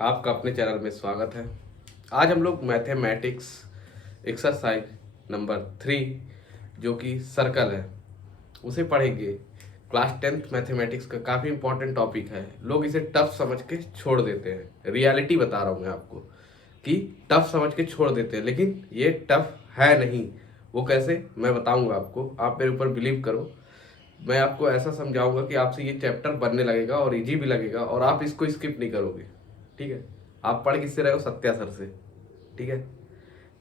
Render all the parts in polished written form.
आपका अपने चैनल में स्वागत है। आज हम लोग मैथमेटिक्स एक्सरसाइज नंबर 3 जो कि सर्कल है उसे पढ़ेंगे। क्लास 10th मैथमेटिक्स का काफ़ी इंपॉर्टेंट टॉपिक है। लोग इसे टफ समझ के छोड़ देते हैं। रियलिटी बता रहा हूँ मैं आपको कि टफ समझ के छोड़ देते हैं, लेकिन ये टफ है नहीं। वो कैसे, मैं बताऊँगा आपको। आप मेरे ऊपर बिलीव करो। मैं आपको ऐसा समझाऊंगा कि आपसे ये चैप्टर बनने लगेगा और इजी भी लगेगा और आप इसको स्किप नहीं करोगे। ठीक है, आप पढ़ किससे रहे हो? सत्या सर से। ठीक है,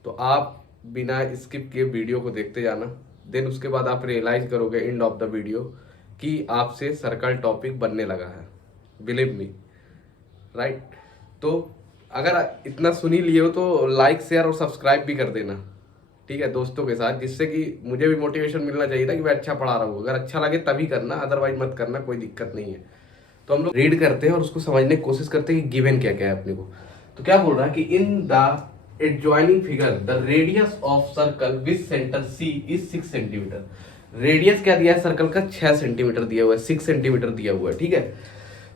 तो आप बिना स्किप किए वीडियो को देखते जाना। देन उसके बाद आप रियलाइज करोगे एंड ऑफ द वीडियो कि आपसे सर्कल टॉपिक बनने लगा है। Believe me, right? तो अगर इतना सुन ही लिए हो तो लाइक शेयर और सब्सक्राइब भी कर देना। ठीक है, दोस्तों के साथ, जिससे कि मुझे भी मोटिवेशन मिलना चाहिए था कि मैं अच्छा पढ़ा रहा हूँ। अगर अच्छा लगे तभी करना, अदरवाइज मत करना, कोई दिक्कत नहीं है। तो हम लोग रीड करते हैं और उसको समझने की कोशिश करते हैं कि गिवन क्या क्या है अपने को। तो क्या बोल रहा है कि in the adjoining figure the radius of circle with centre C is 6 centimetre. Radius क्या दिया है सर्कल का? 6 सेंटीमीटर दिया हुआ है, 6 सेंटीमीटर दिया हुआ है। ठीक है,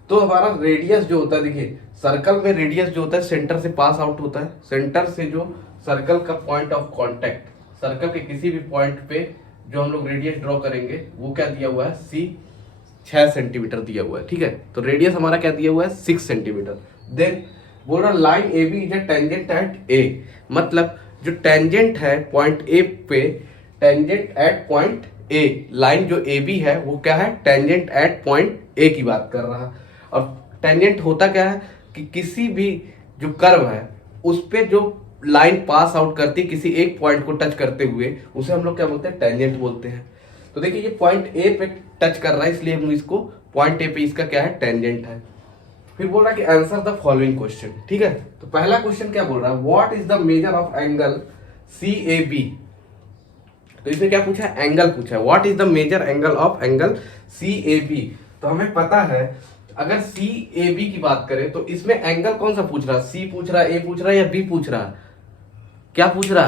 तो हमारा रेडियस जो होता है, देखिए सर्कल में रेडियस जो होता है सेंटर से पास आउट होता है। सेंटर से जो सर्कल का पॉइंट ऑफ कांटेक्ट, सर्कल के किसी भी पॉइंट पे जो हम लोग रेडियस ड्रॉ करेंगे वो क्या दिया हुआ है? सी 6 सेंटीमीटर दिया हुआ है। ठीक है, तो रेडियस हमारा क्या दिया हुआ है? 6 सेंटीमीटर। देन बोल रहा line A B is a tangent at A, मतलब जो टेंजेंट है पॉइंट ए पे, tangent at point A, line जो ए बी है वो क्या है? टेंजेंट एट पॉइंट ए की बात कर रहा है। और टेंजेंट होता क्या है कि किसी भी जो कर्व है उस पे जो लाइन पास आउट करती है किसी एक पॉइंट को टच करते हुए, उसे हम लोग क्या बोलते हैं? टेंजेंट बोलते हैं। तो देखिए ये पॉइंट ए पे टच कर रहा है, इसलिए हम इसको पॉइंट ए पे इसका क्या है? टेंजेंट है। फिर बोल रहा है कि आंसर द फॉलोइंग क्वेश्चन। ठीक है, तो पहला क्वेश्चन क्या बोल रहा है? What is the measure of angle C A B. तो इसने क्या पूछा है? एंगल पूछा है। What is the measure angle of angle C A B. तो हमें पता है अगर सी ए बी की बात करें तो इसमें एंगल कौन सा पूछ रहा? सी पूछ रहा, ए पूछ रहा या बी पूछ रहा? क्या पूछ रहा?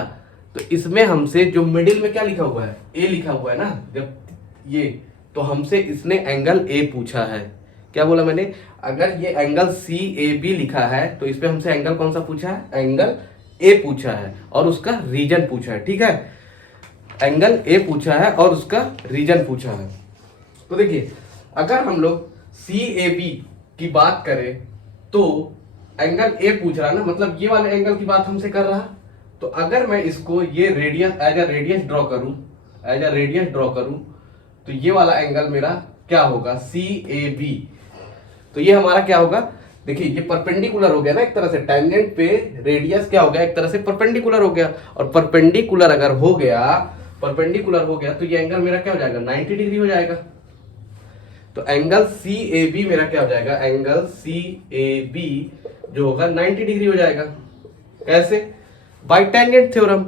तो इसमें हमसे जो मिडिल में क्या लिखा हुआ है? ए लिखा हुआ है ना, जब ये, तो हमसे इसने एंगल ए पूछा है। क्या बोला मैंने? अगर ये एंगल सी ए बी लिखा है तो इसमें हमसे एंगल कौन सा पूछा है? एंगल ए पूछा है और उसका रीजन पूछा है। ठीक है, एंगल ए पूछा है और उसका रीजन पूछा है। तो देखिए अगर हम लोग सी ए बी की बात करें तो एंगल ए पूछ रहा है ना, मतलब ये वाले एंगल की बात हमसे कर रहा। तो अगर मैं इसको ये radius as a radius draw करूं, एज अ रेडियस ड्रॉ करूं, तो ये वाला एंगल मेरा क्या होगा? C A B. तो ये हमारा क्या होगा? देखिए ये परपेंडिकुलर हो गया ना एक तरह से, टेंजेंट पे रेडियस क्या हो गया? एक तरह से परपेंडिकुलर हो गया। और परपेंडिकुलर अगर हो गया, परपेंडिकुलर हो गया तो ये एंगल मेरा क्या हो जाएगा? 90 डिग्री हो जाएगा। तो एंगल सी ए बी मेरा क्या हो जाएगा? एंगल सी ए बी जो होगा 90 डिग्री हो जाएगा। कैसे? By tangent theorem,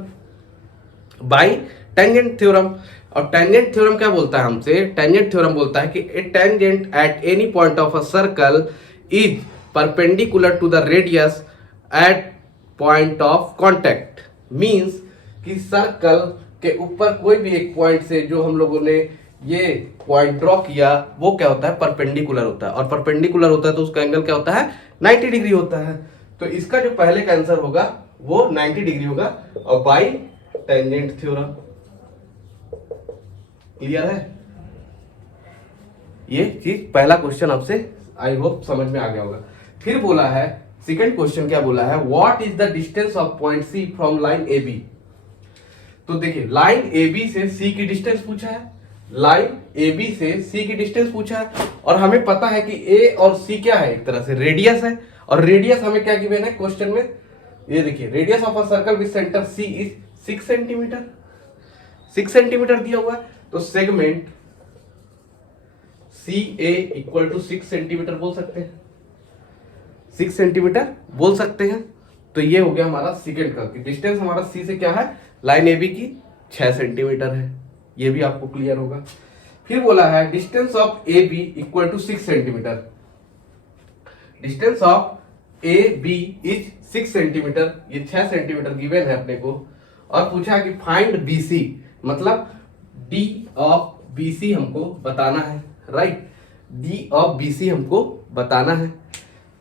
by tangent theorem. और टेंजेंट थ्योरम क्या बोलता है हमसे? टेंजेंट थ्योरम बोलता है कि a tangent at any point of a circle is perpendicular to the radius at point of contact. Means कि सर्कल के ऊपर कोई भी एक पॉइंट से जो हम लोगों ने ये पॉइंट ड्रॉ किया वो क्या होता है? परपेंडिकुलर होता है। और परपेंडिकुलर होता है तो उसका एंगल क्या होता है? 90 डिग्री होता है। तो इसका जो पहले का आंसर होगा वो 90 डिग्री होगा और बाई टेंजेंट थ्योरम। क्लियर है? ये चीज पहला क्वेश्चन आपसे आई होप समझ में आ गया होगा। फिर बोला है सेकंड क्वेश्चन, क्या बोला है? What is the distance of point C from line A B. तो देखिए लाइन ए बी से सी की डिस्टेंस पूछा है, लाइन ए बी से सी की डिस्टेंस पूछा है। और हमें पता है कि ए और सी क्या है? एक तरह से रेडियस है। और रेडियस हमें क्या गिवन है क्वेश्चन में? ये देखिए radius of a circle with centre C is 6 centimetre. 6 centimetre दिया हुआ है। तो segment C A equal to 6 centimetre बोल सकते हैं, 6 सेंटीमीटर बोल सकते हैं। तो ये हो गया हमारा सेकंड का, कि डिस्टेंस हमारा सी से क्या है? लाइन ए बी की 6 सेंटीमीटर है। ये भी आपको क्लियर होगा। फिर बोला है distance of A B equal to 6 centimetre. Distance of A B is 6 centimetre, ये 6 सेंटीमीटर गिवन है अपने को। और पूछा कि फाइंड बी सी, मतलब डी ऑफ बी सी हमको बताना है, right? D of B C हमको बताना है।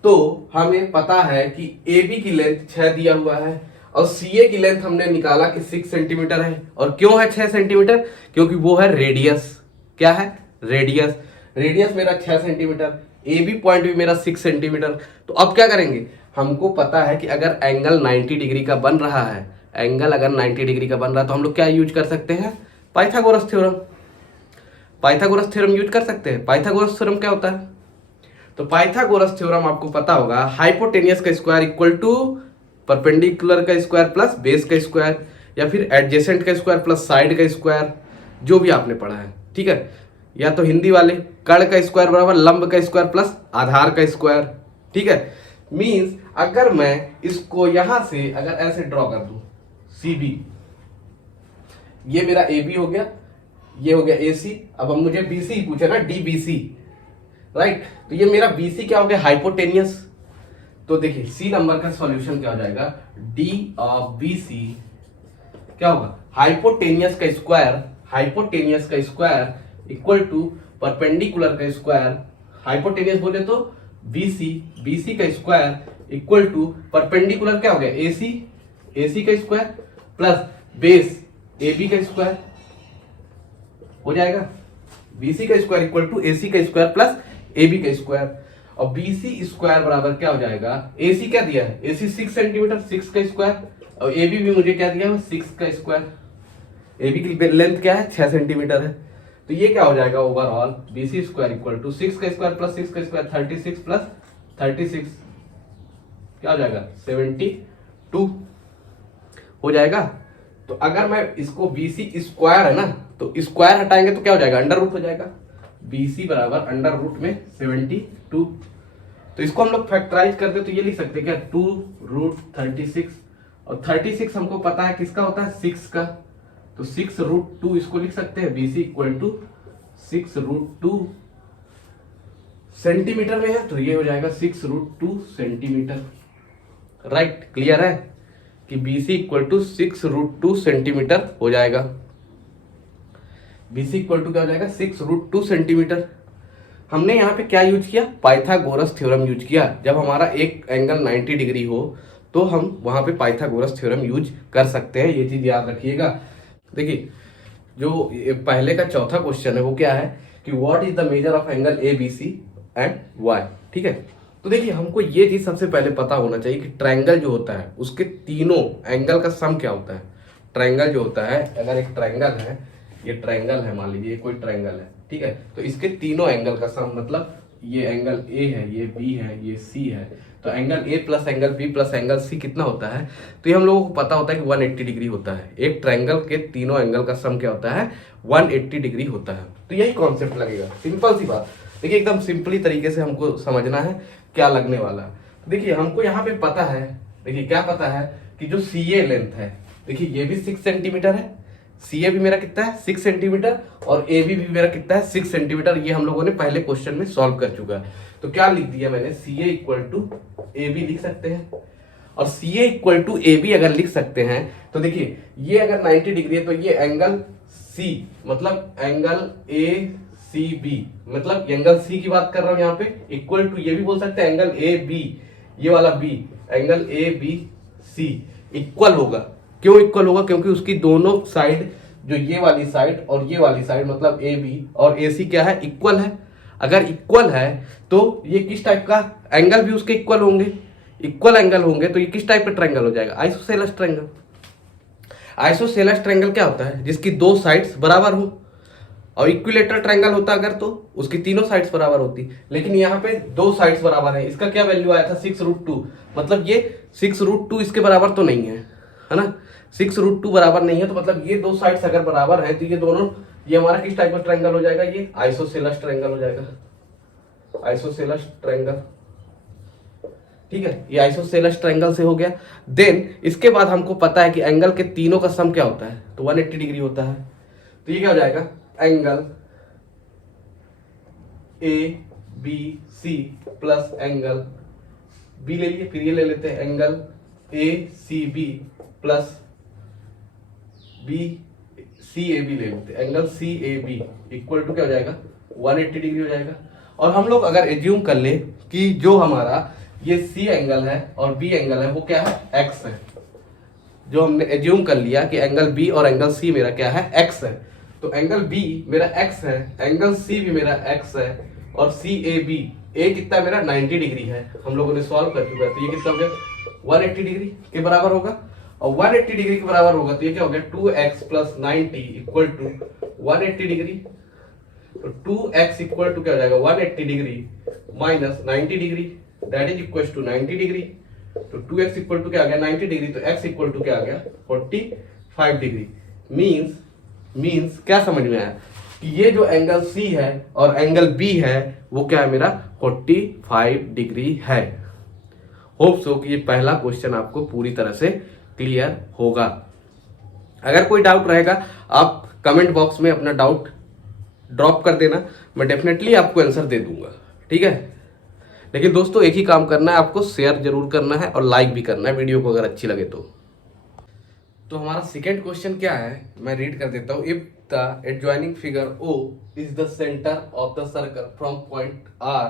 तो हमें पता है कि AB की लेंथ 6 दिया हुआ है और CA की लेंथ हमने निकाला कि 6 सेंटीमीटर है। और क्यों है 6 सेंटीमीटर? क्योंकि वो है रेडियस। क्या है? रेडियस। रेडियस मेरा 6 सेंटीमीटर, AB पॉइंट भी मेरा 6 सेंटीमीटर। तो अब क्या करेंगे, हमको पता है कि अगर एंगल 90 डिग्री का बन रहा है, एंगल अगर 90 डिग्री का बन रहा है तो हम लोग क्या यूज कर सकते हैं? Pythagoras theorem. Pythagoras theorem use कर सकते हैं। पाइथागोरस थ्योरम क्या होता है? तो पाइथागोरस थ्योरम आपको पता होगा, हाइपोटेनियस का स्क्वायर इक्वल टू परपेंडिकुलर का स्क्वायर प्लस बेस का स्क्वायर, या फिर एडजेसेंट का स्क्वायर प्लस साइड का स्क्वायर, जो भी आपने पढ़ा है, ठीक है। या तो हिंदी वाले, कर्ण का स्क्वायर बराबर लंब का स्क्वायर प्लस आधार का स्क्वायर, ठीक है। मींस अगर मैं इसको यहां से अगर ऐसे ड्रॉ कर दूं, CB, ये मेरा AB हो गया, ये हो गया AC। अब हम मुझे BC पूछे ना, DBC, राइट। तो ये मेरा BC क्या हो गया? हाइपोटेनियस। तो देखिए C नंबर का सॉल्यूशन क्या हो जाएगा? D ऑफ BC क्या होगा? हाइपोटेनियस का स्क्वायर, हाइपोटेनियस का स्क्वायर इक्वल टू परपेंडिकुलर का स्क्वायर। हाइपोटेनियस बोले तो BC, BC का स्क्वायर इक्वल टू परपेंडिकुलर क्या हो गया? AC, AC का स्क्वायर प्लस बेस AB का स्क्वायर हो जाएगा। BC का स्क्वायर इक्वल टू AC का स्क्वायर प्लस AB का स्क्वायर। और BC स्क्वायर बराबर क्या हो जाएगा? AC क्या दिया है? AC 6 सेंटीमीटर, 6 का स्क्वायर, और AB भी मुझे क्या दिया है? 6 का स्क्वायर। AB की लेंथ क्या है? 6 सेंटीमीटर है। तो ये क्या हो जाएगा? Overall BC square equal to 6 का स्क्वायर प्लस 6 का स्क्वायर, 36 प्लस 36 क्या हो जाएगा? 72 हो जाएगा। तो अगर मैं इसको BC स्क्वायर है ना, तो स्क्वायर हटाएंगे तो क्या हो जाएगा? अंडर रूट हो जाएगा। BC बराबर अंडर रूट में 72। तो इसको हम लोग फैक्टराइज करते तो ये लिख सकते हैं क्या? 2√36। और 36 हमको पता है किसका होता है? 6 का। तो 6√2 इसको लिख सकते हैं। BC इक्वल टू 6√2 सेंटीमीटर में है, तो ये हो जाएगा 6√2 सेंटीमीटर। राइट, क्लियर है कि BC इक्वल टू 6√2 सेंटीमीटर हो जाएगा। BC इक्वल टू क्या हो जाएगा? 6√2 सेंटीमीटर। हमने यहाँ पे क्या यूज किया? पाइथागोरस थ्योरम यूज किया। जब हमारा एक एंगल 90 डिग्री हो तो हम वहां पे पाइथागोरस थ्योरम यूज कर सकते हैं, ये चीज याद रखिएगा। देखिए, जो पहले का चौथा क्वेश्चन है वो क्या है कि what is the measure of angle ABC and Y, ठीक है। तो देखिए, हमको ये चीज सबसे पहले पता होना चाहिए कि ट्रायंगल जो होता है उसके तीनों एंगल का सम क्या होता है। ट्रायंगल जो होता है, अगर एक ट्रायंगल है, ये ट्रायंगल है, मान लीजिए कोई ट्रायंगल है, ठीक है, तो इसके तीनों एंगल का सम, मतलब ये एंगल A है, ये B है, ये C है, तो angle A plus angle B plus angle C कितना होता है? तो ये हम लोगों को पता होता है कि 180 डिग्री होता है। एक ट्रायंगल के तीनों एंगल का सम क्या होता है? 180 डिग्री होता है। तो यही कॉन्सेप्ट लगेगा, सिंपल सी बात। देखिए, एकदम सिंपली तरीके से हमको समझना है क्या लगने वाला है। देखिए, हमको यहाँ पे पता है, देखिए क्या पता है कि जो CA लेंथ है, देखिए ये भी 6 सेंटीमीटर है, CA भी मेरा कितना है? 6 सेंटीमीटर, और AB भी मेरा कितना है? 6 सेंटीमीटर। ये हम लोगों ने पहले क्वेश्चन में सॉल्व कर चुका है। तो क्या लिख दिया मैंने? CA इक्वल टू AB लिख सकते हैं। और CA इक्वल टू AB अगर लिख सकते हैं तो देखिए, ये अगर 90 डिग्री है तो ये एंगल C, मतलब एंगल ACB, मतलब एंगल C की बात कर रहा हूं यहाँ पे, इक्वल टू ये भी बोल सकते हैं एंगल AB, ये वाला B, एंगल ABC इक्वल होगा। क्यों इक्वल होगा? क्योंकि उसकी दोनों साइड, जो ये वाली साइड और ये वाली साइड, मतलब AB और AC क्या है? इक्वल है। अगर इक्वल है तो ये किस टाइप का एंगल भी उसके इक्वल होंगे, इक्वल एंगल होंगे, तो ये किस टाइप का ट्रायंगल हो जाएगा? Isosceles triangle. आइसोसेलेस ट्रायंगल क्या होता है? जिसकी दो साइड्स बराबर हो। और इक्विलेटरल ट्रायंगल होता अगर तो उसकी तीनों साइड्स बराबर होती, लेकिन यहाँ पे दो साइड्स बराबर है। इसका क्या वैल्यू आया था? 6√2, मतलब ये 6√2 इसके बराबर तो नहीं है ना? 6√2 बराबर नहीं है, तो मतलब ये दो साइड्स अगर बराबर है तो ये दोनों, ये हमारा किस टाइप का ट्रायंगल हो जाएगा? ये आइसोसेलेस ट्रायंगल हो जाएगा, आइसोसेलेस ट्रायंगल, ठीक है। ये आइसोसेलेस ट्रायंगल से हो गया। देन इसके बाद हमको पता है कि एंगल के तीनों का सम क्या होता है? तो 180 डिग्री होता है। तो ये क्या हो जाएगा? Angle ABC plus angle B ले लीजिए, फिर ये ले लेते हैं एंगल ACB प्लस CAB ले लेते हैं, एंगल CAB इक्वल टू क्या हो जाएगा? 180 डिग्री हो जाएगा। और हम लोग अगर एज्यूम कर ले कि जो हमारा ये सी एंगल है और बी एंगल है, वो क्या है, एक्स है। जो हमने एज्यूम कर लिया कि एंगल बी और एंगल सी मेरा क्या है, एक्स है। तो एंगल बी मेरा एक्स है, एंगल सी भी मेरा एक्स है, और सी ए बी, ए कितना मेरा 90 डिग्री है, हम लोगों ने सॉल्व कर चुका है। तो ये कितना हो गया, 180 डिग्री के बराबर होगा। और 180 डिग्री के बराबर होगा तो ये क्या हो गया, 2x plus 90 equal to 180 degree. तो 2x इक्वल टू क्या हो जाएगा, 180 degree minus 90 degree, that is equal to 90 degree. तो 2x इक्वल टू क्या आ गया, 90 डिग्री, तो x इक्वल टू क्या आ गया, 45 डिग्री। मींस क्या समझ में आया कि ये जो एंगल C है और एंगल B है वो क्या है मेरा, 45 डिग्री है। होप सो कि ये पहला क्वेश्चन आपको पूरी तरह से क्लियर होगा। अगर कोई डाउट रहेगा आप कमेंट बॉक्स में अपना डाउट ड्रॉप कर देना, मैं डेफिनेटली आपको आंसर दे दूंगा, ठीक है। लेकिन दोस्तों एक ही काम करना है, आपको शेयर जरूर करना है और लाइक भी करना है वीडियो को अगर अच्छी लगे तो हमारा सेकेंड क्वेश्चन क्या है, मैं रीड कर देता हूँ। If the adjoining figure O is the centre of the circle from point R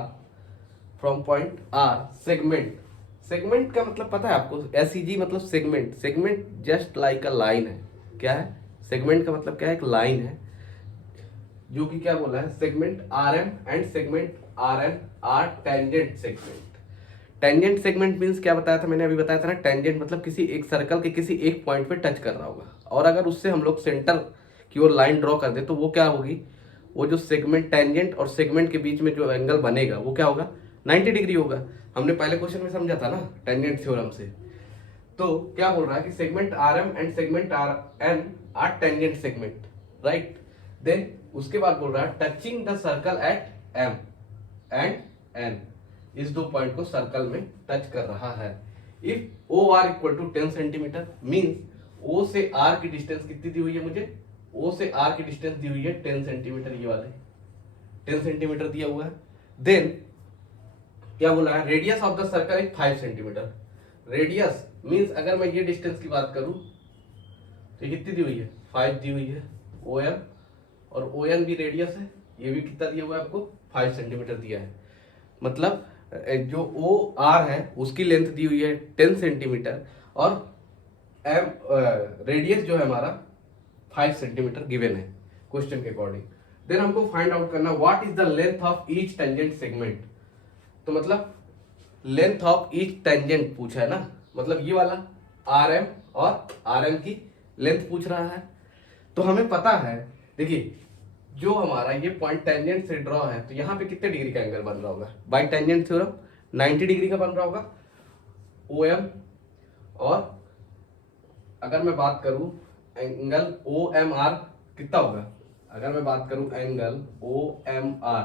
segment का मतलब पता है आपको, SEG मतलब segment just like a line है। क्या है, सेगमेंट का मतलब क्या है, एक लाइन है, जो कि क्या बोला है, segment RM and segment RN are tangent segment. Tangent segment means क्या बताया था मैंने, अभी बताया था ना, टेंजेंट मतलब किसी एक सर्कल के किसी एक पॉइंट पे टच कर रहा होगा, और अगर उससे हम लोग सेंटर की ओर लाइन ड्रॉ कर दे तो वो क्या होगी, वो जो सेगमेंट, टेंजेंट और सेगमेंट के बीच में जो एंगल बनेगा वो क्या होगा, 90 डिग्री होगा। हमने पहले क्वेश्चन में समझा था ना टेंजेंट थ्योरम से। तो क्या बोल रहा है कि segment RM and segment RN are tangent segment, right. Then उसके बाद बोल रहा है touching the circle at M and N, इस दो पॉइंट को सर्कल में टच कर रहा है। If OR equal to 10 centimetre, means O से R की डिस्टेंस कितनी दी हुई है मुझे, O से R की डिस्टेंस दी हुई है 10 सेंटीमीटर, ये वाले 10 सेंटीमीटर दिया हुआ है। देन क्या बोला है, radius of the circle is 5 centimetre. Radius means अगर मैं ये डिस्टेंस की बात करूं तो कितनी दी हुई है, 5 दी हुई है। OM और ON भी रेडियस है, ये भी कितना दिया हुआ है आपको, 5 सेंटीमीटर दिया है। मतलब जो OR है उसकी लेंथ दी हुई है 10 सेंटीमीटर, और रेडियस जो है हमारा 5 सेंटीमीटर गिवन है क्वेश्चन के अकॉर्डिंग। देन हमको फाइंड आउट करना what is the length of each tangent segment. तो मतलब लेंथ ऑफ ईच टेंजेंट पूछा है ना, मतलब ये वाला RM और RM की लेंथ पूछ रहा है। तो हमें पता है, देखिए जो हमारा ये पॉइंट टेंजेंट से ड्रॉ है तो यहाँ पे कितने डिग्री का एंगल बन रहा होगा, बाय टेंजेंट थ्योरम 90 डिग्री का बन रहा होगा OM। और अगर मैं बात करूं एंगल OMR कितना होगा, अगर मैं बात करूं एंगल OMR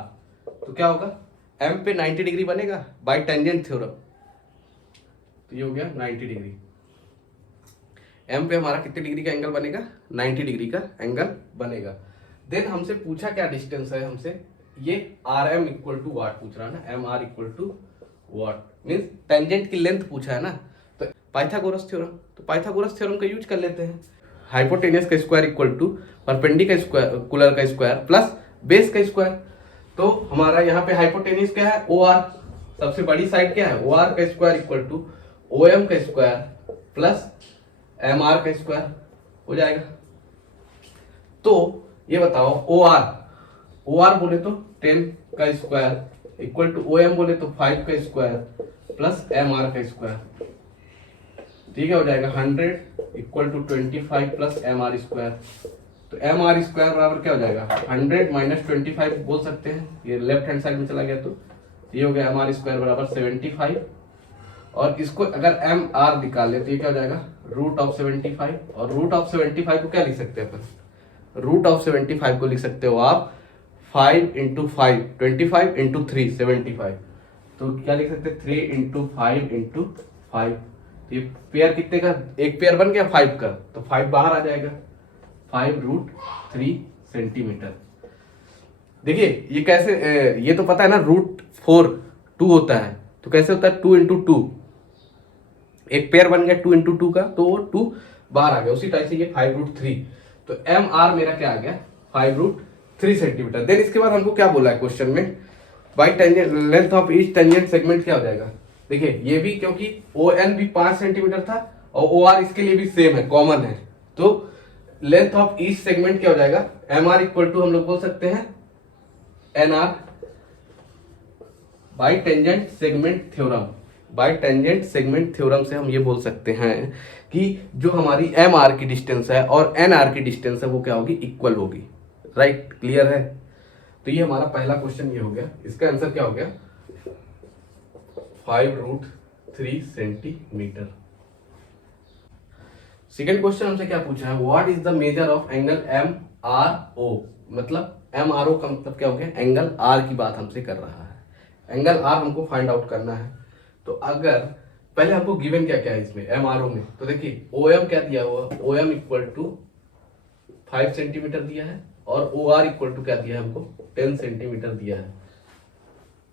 तो क्या होगा, M पे 90 डिग्री बनेगा बाय टेंजेंट थ्योरम, तो ये हो गया 90 डिग्री। M पे हमारा कितने डिग्री का एंगल बनेगा, 90 डिग्री का एंगल बनेगा। देन हमसे पूछा क्या डिस्टेंस है, हमसे ये RM इक्वल टू वाट पूछ रहा है ना, MR equal to what, means tangent की लेंथ पूछा है ना। तो पाइथागोरस थ्योरम, तो पाइथागोरस थ्योरम का यूज कर लेते हैं। हाइपोटेनस का स्क्वायर इक्वल टू परपेंडिकुलर का स्क्वायर प्लस बेस का स्क्वायर। तो हमारा यहाँ पे हाइपोटेनस क्या है, OR, सबसे बड़ी साइड क्या है, OR का स्क्वायर इक्वल टू OM का स्क्वायर प्लस MR का स्क्वायर हो जाएगा। तो ये बताओ OR बोले तो 10 का स्क्वायर इक्वल टू OM बोले तो 5 का स्क्वायर प्लस MR का स्क्वायर, ठीक है, हो जाएगा 100 equal to 25 plus MR square. तो MR स्क्वायर बराबर क्या हो जाएगा, 100 माइनस 25 बोल सकते हैं, ये लेफ्ट हैंड साइड में चला गया तो ये हो गया MR स्क्वायर बराबर 75। और इसको अगर MR निकाले तो ये क्या हो जाएगा, रूट ऑफ 75। और रूट ऑफ 75 को क्या लिख सकते हैं अपन, रूट ऑफ 75 को लिख सकते हो आप 5 इंटू 5 25 इंटू 3 75। तो क्या लिख सकते हैं, 3 इंटू 5 इंटू 5। तो ये पेयर कितने का, एक पेयर बन गया 5 का, तो 5 बाहर आ जाएगा, 5√3 सेंटीमीटर। देखिए ये कैसे, ये तो पता है ना, √4 2 होता है, तो कैसे होता है 2 इंटू 2, एक पेयर बन गया 2 इंटू 2 का, तो वो 2 बाहर आ गया। उसी टाइप से ये 5√3, तो MR मेरा क्या आ गया, 5√3 सेंटीमीटर। देन इसके बाद हमको क्या बोला है क्वेश्चन में, by tangent length of each tangent segment क्या हो जाएगा, देखिए ये भी, क्योंकि ओ एन भी 5 सेंटीमीटर था और ओ आर इसके लिए भी सेम है, कॉमन है, तो लेंथ ऑफ ईच सेगमेंट क्या हो जाएगा, एम आर इक्वल टू हम लोग बोल सकते हैं N R by tangent segment theorem. By tangent segment theorem से हम ये बोल सकते हैं कि जो हमारी एम आर की डिस्टेंस है और एन आर की डिस्टेंस है वो क्या होगी, इक्वल होगी। राइट, क्लियर है। तो ये हमारा पहला क्वेश्चन ये हो गया। इसका आंसर क्या हो गया, 5√3 सेंटीमीटर। सेकेंड क्वेश्चन हमसे क्या पूछा है, what is the measure of angle M R O. मतलब एम आर ओ का मतलब क्या हो गया, एंगल आर की बात हमसे कर रहा है। एंगल आर हमको फाइंड आउट करना है। तो अगर पहले हमको गिवन क्या क्या है इसमें एम आर ओ में, तो देखिए ओ एम क्या दिया हुआ, O M equal to 5 centimetre दिया है और ओ आर इक्वल टू क्या दिया है हमको, 10 सेंटीमीटर दिया है।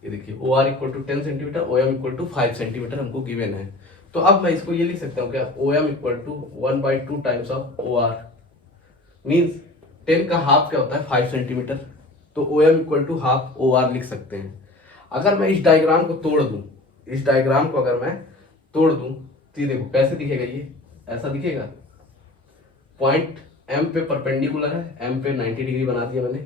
ये देखिए O R equal to 10 centimetre, O M equal to 5 centimetre हमको गिवन है। तो अब मैं इसको ये लिख सकता हूँ क्या, O M equal to 1/2 times of O R, means 10 का हाफ क्या होता है 5 सेंटीमीटर, तो O M equal to half O R लिख सकते हैं। अगर मैं इस डायग्राम को तोड़ दूं, इस डायग्राम को अगर मैं तोड़ दूं तो ये देखो कैसे दिखेगा, ये ऐसा दिखेगा। पॉइंट एम पे परपेंडिकुलर है, एम पे 90 डिग्री बना दिया मैंने,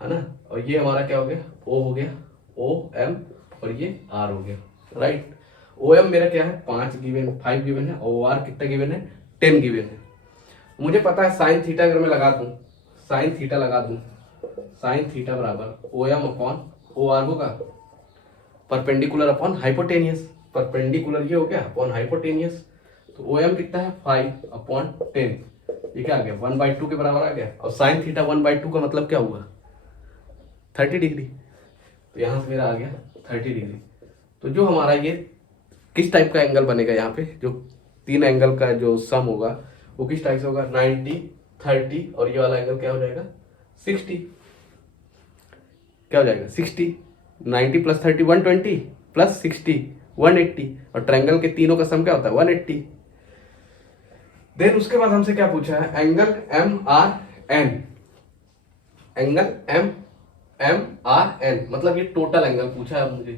है ना। और ये हमारा क्या हो गया, ओ हो गया, ओ एम, और ये आर हो गया। राइट, ओ एम मेरा क्या है 5 गिवन, 5 गिवन है, और ओ आर कितना गिवन है 10 गिवन है। मुझे पता है साइन थीटा अगर मैं लगा दूं, साइन थीटा लगा दूं, साइन थीटा बराबर O M upon O R होगा, परपेंडिकुलर अपॉन हाइपोटेनियस, परपेंडिकुलर ये हो गया अपॉन हाइपोटेनियस। तो ओ एम कितना है 5/10, ये क्या आ गया 1/2 के बराबर आ गया। और साइन थीटा 1/2 का मतलब क्या हुआ 30 डिग्री, तो यहां से मेरा आ गया 30 डिग्री। तो जो हमारा ये किस टाइप का एंगल बनेगा, यहाँ पे जो 3 एंगल का जो सम होगा वो किस टाइप से होगा, 90, 30, और ये वाला एंगल क्या हो जाएगा 60। क्या हो जाएगा 60, 90 प्लस 30 120, प्लस 60 180, और ट्रायंगल के तीनों का सम क्या होता है 180। देन उसके बाद हमसे क्या पूछा है, angle M R N, angle M M R N, मतलब ये टोटल एंगल पूछा है मुझे।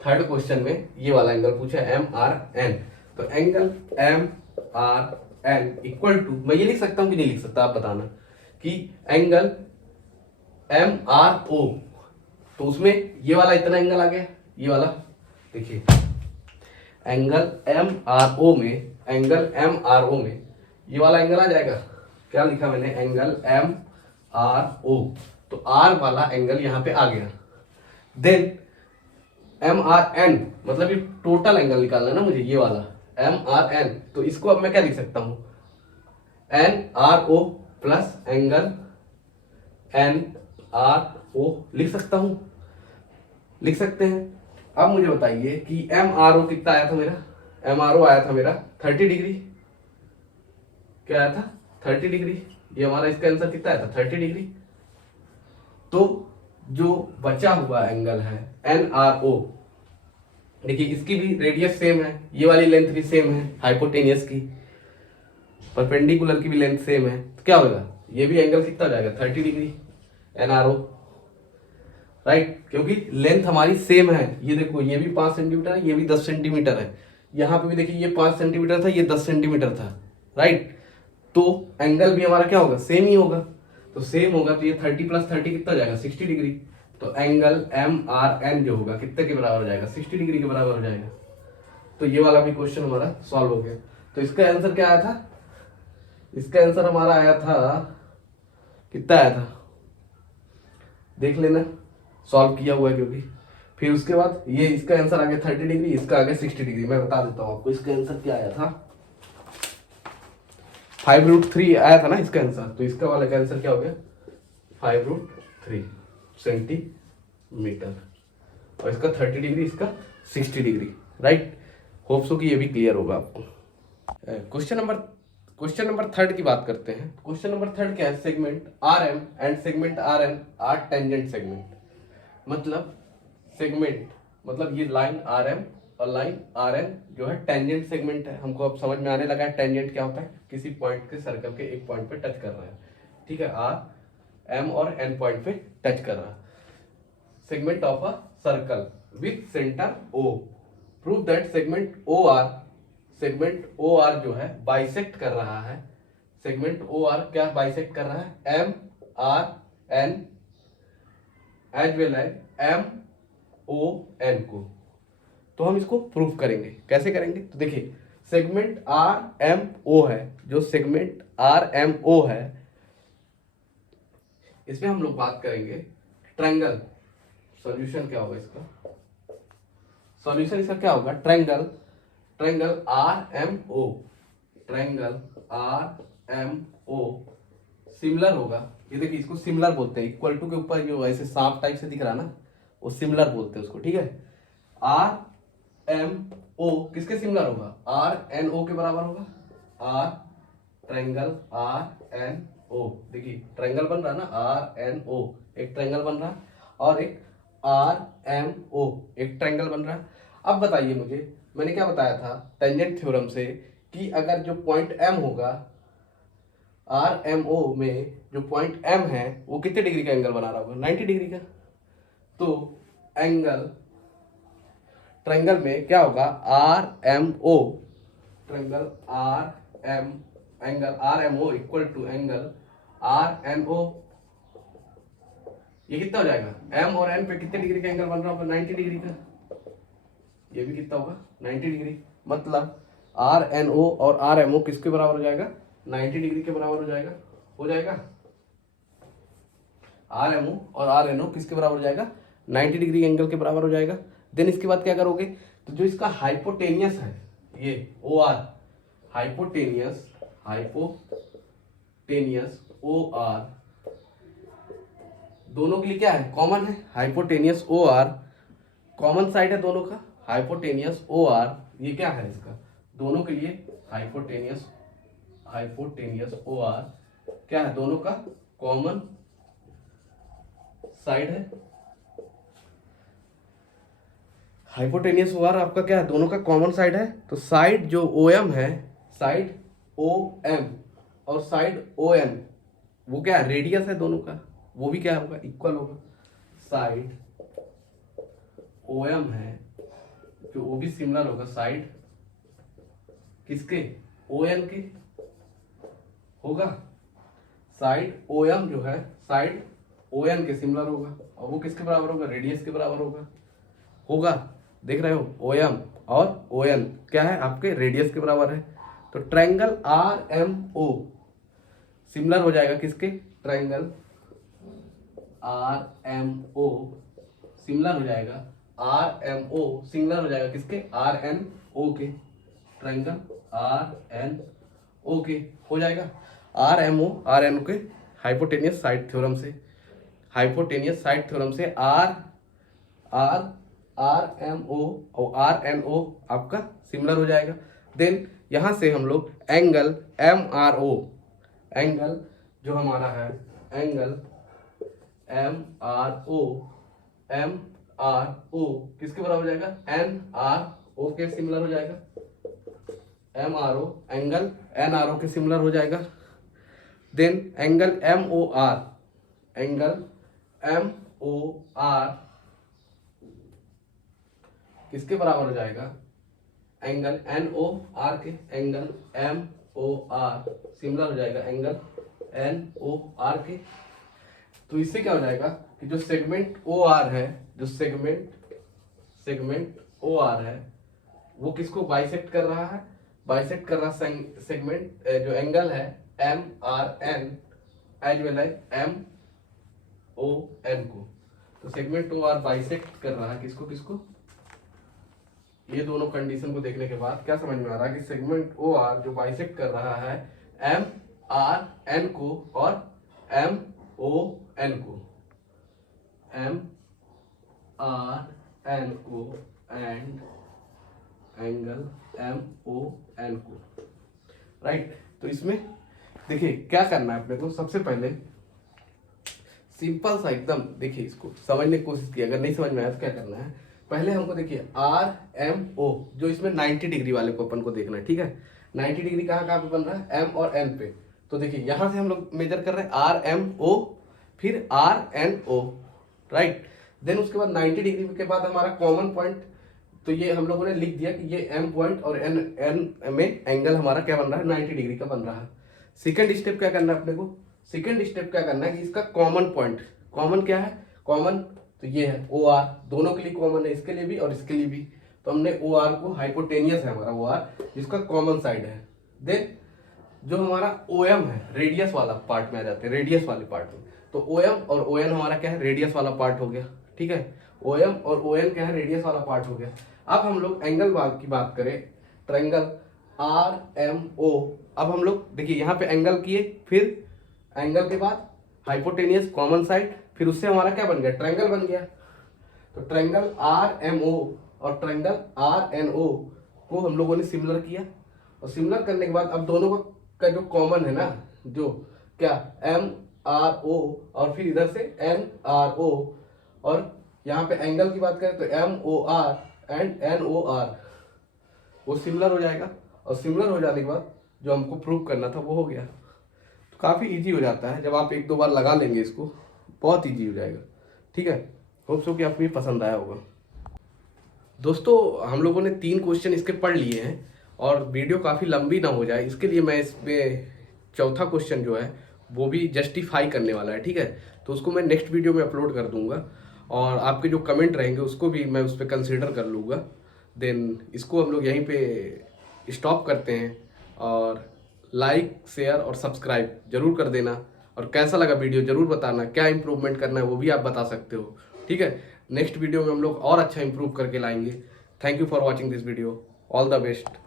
थर्ड क्वेश्चन में ये वाला एंगल पूछा है एम आर एन। तो angle M R N equal to, मैं ये लिख सकता हूं कि नहीं लिख सकता, आप बताना, कि एंगल एम आर ओ, तो उसमें ये वाला इतना एंगल आ गया, ये वाला देखिए एंगल एम आर ओ में, एंगल एम आर ओ में ये वाला एंगल आ जाएगा। क्या लिखा मैंने, एंगल एम आर ओ, तो आर वाला एंगल यहां पे आ गया। देन एम आर एन, मतलब ये टोटल एंगल निकालना है ना मुझे, ये वाला एम आर एन, तो इसको अब मैं क्या लिख सकता हूं, N R O plus angle N R O लिख सकता हूं, लिख सकते हैं। अब मुझे बताइए कि एम आर ओ कितना आया था मेरा, एम आर ओ आया था मेरा 30 डिग्री, क्या आया था 30 डिग्री, ये हमारा इसका आंसर कितना आया था 30 डिग्री। तो जो बचा हुआ एंगल है एन आर ओ, देखिए इसकी भी रेडियस सेम है, ये वाली लेंथ भी सेम है हाइपोटेनियस की, परपेंडिकुलर की भी लेंथ सेम है, तो क्या होगा ये भी एंगल कितना हो जाएगा 30 degree N R O. Right, क्योंकि लेंथ हमारी सेम है। ये देखो ये भी 5 सेंटीमीटर है, ये भी 10 सेंटीमीटर है, यहाँ पे भी देखिए ये 5 सेंटीमीटर था, ये 10 सेंटीमीटर था। राइट, तो एंगल भी हमारा क्या होगा सेम ही होगा, तो सेम होगा तो ये 30 प्लस 30 कितना हो जाएगा 60 डिग्री। तो एंगल एम आर एन जो होगा कितने के बराबर हो जाएगा 60 डिग्री के बराबर हो जाएगा। तो ये वाला भी क्वेश्चन हमारा सॉल्व हो गया। तो इसका आंसर क्या आया था, इसका आंसर हमारा आया था, कितना आया था देख लेना, सॉल्व किया हुआ है क्योंकि। फिर उसके बाद ये इसका आंसर आ गया 30 डिग्री, इसका आ गया 60 डिग्री। मैं बता देता हूं आपको इसका आंसर क्या आया था, 5√3 आया था ना इसका आंसर, तो इसका वाला का आंसर क्या हो गया 5√3 सेंटीमीटर, और इसका 30 डिग्री, इसका 60 डिग्री। राइट, होप सो कि ये भी क्लियर होगा आपको। क्वेश्चन नंबर थर्ड की बात करते हैं। क्वेश्चन नंबर थर्ड क्या है, segment R M and segment R N are tangent segment. मतलब सेगमेंट मतलब ये लाइन आर एम और लाइन आर एन जो है टेंजेंट सेगमेंट है। हमको अब समझ में आने लगा है टेंजेंट क्या होता है, किसी पॉइंट के सर्कल के एक पॉइंट पे टच कर रहा है। ठीक है, आर एम और एन पॉइंट पे टच कर रहा है। Segment of a circle with centre O, prove that segment O R जो है बाइसेक्ट कर रहा है, सेगमेंट ओ आर क्या बाइसेक्ट कर रहा है, M R N as well as M O N को। तो हम इसको प्रूफ करेंगे, कैसे करेंगे, तो देखिए सेगमेंट आर एम ओ है, जो सेगमेंट आर एम ओ है इसमें हम लोग बात करेंगे ट्रायंगल। सॉल्यूशन क्या होगा इसका, सॉल्यूशन इसका क्या होगा, triangle R M O, triangle R M O similar होगा। ये देखिए इसको सिमिलर बोलते हैं, इक्वल टू के ऊपर जो ऐसे सांप टाइप से दिख रहा ना, वो सिमिलर बोलते हैं उसको, ठीक है। आर एम ओ किसके सिमिलर होगा, आर एन ओ के बराबर होगा, R triangle R N O, देखिए ट्रायंगल बन रहा ना आर एन ओ, एक ट्रायंगल बन रहा और एक आर एम ओ एक ट्रायंगल बन रहा। अब बताइए मुझे, मैंने क्या बताया था टेंजेंट थ्योरम से कि अगर जो पॉइंट एम होगा आर एम ओ में, जो पॉइंट एम है वो कितने डिग्री का एंगल बना रहा होगा, 90 डिग्री का। तो एंगल ट्रायंगल में क्या होगा, R M O, triangle R M, angle R M O equal to angle R N O, ये कितना हो जाएगा, एम और एन पे कितने डिग्री का एंगल बन रहा होगा, 90 डिग्री का। ये भी कितना होगा, 90 डिग्री। मतलब आर एन ओ और आर एम ओ किसके बराबर हो जाएगा, 90 डिग्री के बराबर हो जाएगा, आर एम ओ और आर एन ओ किसके बराबर हो जाएगा, 90 डिग्री एंगल के बराबर हो जाएगा। देन इसके बाद क्या करोगे, तो जो इसका हाइपोटेनियस है ये O R, hypotenuse O R दोनों के लिए क्या है, कॉमन है, hypotenuse O R common side है दोनों का, हाइपोटेनियस ओ आर ये क्या है इसका, दोनों के लिए हाइपोटेनियस ओ आर क्या है, दोनों का कॉमन साइड है। हाइपोटेनियस ओ आर आपका क्या है, दोनों का कॉमन साइड है। तो साइड जो ओ एम है, साइड ओ एम और साइड ओ एन वो क्या है, रेडियस है दोनों का, वो भी क्या होगा, इक्वल होगा। साइड ओ एम है जो वो भी सिमिलर होगा साइड किसके, ओ एन के होगा। साइड ओ एम जो है साइड ओ एन के सिमिलर होगा, और वो किसके बराबर होगा, रेडियस के बराबर होगा। देख रहे हो, ओ एम और ओ एन क्या है, आपके रेडियस के बराबर है। तो triangle R M O similar हो जाएगा किसके, triangle R M O similar हो जाएगा, आर एम ओ सिमिलर हो जाएगा किसके, आर एन ओ के, ट्रायंगल आर एन ओ के हो जाएगा। R M O R N O के हाइपोटेनियस साइड थ्योरम से आर एम ओ और आर एन ओ आपका सिमिलर हो जाएगा। देन यहां से हम लोग angle M R O, angle जो हमारा है एंगल एम आर ओ किसके बराबर हो जाएगा, एन आर ओ के सिमिलर हो जाएगा, M R O angle N R O के सिमिलर हो जाएगा। Then angle M O R किसके बराबर हो जाएगा, एंगल एन ओ आर के, angle M O R similar हो जाएगा एंगल एन ओ आर के। तो इससे क्या हो जाएगा कि जो सेगमेंट ओ आर है, जो सेगमेंट ओ आर है वो किसको बाइसेक्ट कर रहा है, सेगमेंट जो एंगल है M R N as well as M O N को। तो सेगमेंट ओ आर बाइसेक्ट कर रहा है किसको, ये दोनों कंडीशन को देखने के बाद क्या समझ में आ रहा है कि सेगमेंट ओ आर जो बाइसेक्ट कर रहा है एम आर एन को और एम ओ एन को, एम आर एन को and angle M O N को, राइट। तो इसमें देखिए क्या करना है अपने को, सबसे पहले सिंपल सा एकदम देखिए इसको समझने की कोशिश की, अगर नहीं समझ में आया तो क्या करना है, पहले हमको देखिए आर एम ओ जो इसमें 90 डिग्री वाले को अपन को देखना है, ठीक है। 90 डिग्री कहाँ पे बन रहा है, एम और एन पे। तो देखिए यहां से हम लोग मेजर कर रहे हैं आर एम ओ फिर R N O, right. Then उसके बाद 90 डिग्री के बाद हमारा कॉमन पॉइंट तो ये हम लोगों ने लिख दिया कि ये एम पॉइंट और एन एन में एंगल हमारा क्या बन रहा है, 90 डिग्री का बन रहा है। सेकंड स्टेप क्या करना है अपने को, सेकंड स्टेप क्या करना है कि इसका कॉमन पॉइंट, कॉमन क्या है, कॉमन तो ये है ओ आर, दोनों के लिए कॉमन है, इसके लिए भी और इसके लिए भी। तो हमने ओ आर को, हाइपोटेनियस है हमारा ओ आर जिसका कॉमन साइड है। देन जो हमारा ओ एम है, रेडियस वाला पार्ट में आ जाते हैं, रेडियस वाले पार्ट में। तो ओ एम और ओ एन हमारा क्या है, रेडियस वाला पार्ट हो गया, ठीक है। ओ एम और ओ एन क्या है, रेडियस वाला पार्ट हो गया। अब हम लोग एंगल की बात करें, ट्रायंगल आर एम ओ। अब हम लोग देखिए यहाँ पे एंगल किए, फिर एंगल के बाद हाइपोटेनियस कॉमन साइड, फिर उससे हमारा क्या बन गया, ट्रायंगल बन गया। तो ट्रायंगल आर एम ओ और ट्रायंगल आर एन ओ को हम लोगों ने सिमिलर किया, और सिमिलर करने के बाद अब दोनों का जो कॉमन है ना, जो क्या एम आर ओ, और फिर इधर से एन आर ओ, और यहाँ पे एंगल की बात करें तो M O R and N O R, वो सिमिलर हो जाएगा। और सिमिलर हो जाने के बाद जो हमको प्रूव करना था वो हो गया। तो काफ़ी इजी हो जाता है जब आप एक दो बार लगा लेंगे इसको, बहुत इजी हो जाएगा, ठीक है। होप सो कि आपको ये पसंद आया होगा। दोस्तों हम लोगों ने 3 क्वेश्चन इसके पढ़ लिए हैं, और वीडियो काफ़ी लंबी ना हो जाए इसके लिए मैं इसमें चौथा क्वेश्चन जो है वो भी जस्टिफाई करने वाला है, ठीक है। तो उसको मैं नेक्स्ट वीडियो में अपलोड कर दूंगा, और आपके जो कमेंट रहेंगे उसको भी मैं उस पर कंसिडर कर लूँगा। देन इसको हम लोग यहीं पे स्टॉप करते हैं, और लाइक शेयर और सब्सक्राइब जरूर कर देना, और कैसा लगा वीडियो जरूर बताना, क्या इंप्रूवमेंट करना है वो भी आप बता सकते हो, ठीक है। नेक्स्ट वीडियो में हम लोग और अच्छा इंप्रूव करके लाएंगे। Thank you for watching this video, all the best.